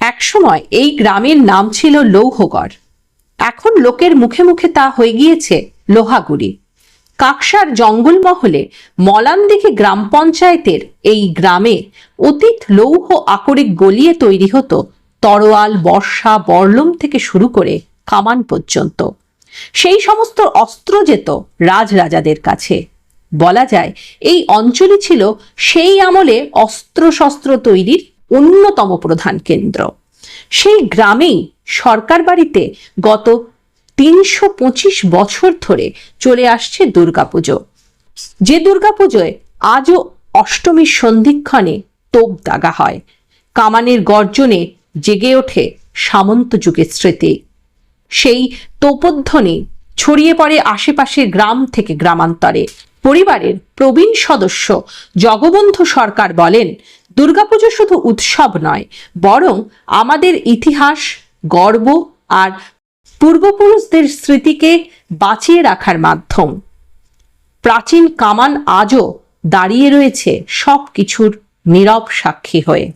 একসময় এই গ্রামের নাম ছিল লৌহগড়। এখন লোকের মুখে মুখে তা হয়ে গিয়েছে লোহাগুড়ি। কাকসার জঙ্গলমহলে মলানদিঘি গ্রাম পঞ্চায়েতের এই গ্রামে অতীত লৌহ আকরিক গলিয়ে তৈরি হতো তরোয়াল, বর্ষা, বর্লম থেকে শুরু করে কামান পর্যন্ত। সেই সমস্ত অস্ত্র যেত রাজরাজাদের কাছে। বলা যায় এই অঞ্চলই ছিল সেই আমলে অস্ত্রশস্ত্র তৈরির অন্যতম প্রধান কেন্দ্র। সেই গ্রামেই সরকার বাড়িতে গত তিনশো পঁচিশ বছর ধরে চলে আসছে দুর্গাপুজো। যে দুর্গাপুজোয় আজও অষ্টমীর সন্ধিক্ষণে তোপ দাগা হয়। কামানের গর্জনে জেগে ওঠে সামন্ত যুগের স্মৃতি। সেই তোপধ্বনি ছড়িয়ে পড়ে আশেপাশের গ্রাম থেকে গ্রামান্তরে। পরিবারের প্রবীণ সদস্য জগবন্ধু সরকার বলেন দুর্গাপুজো শুধু উৎসব নয়, বরং আমাদের ইতিহাস, গর্ব আর পূর্বপুরুষদের স্মৃতিকে বাঁচিয়ে রাখার মাধ্যম। প্রাচীন কামান আজও দাঁড়িয়ে রয়েছে সব কিছুর নীরব সাক্ষী হয়ে।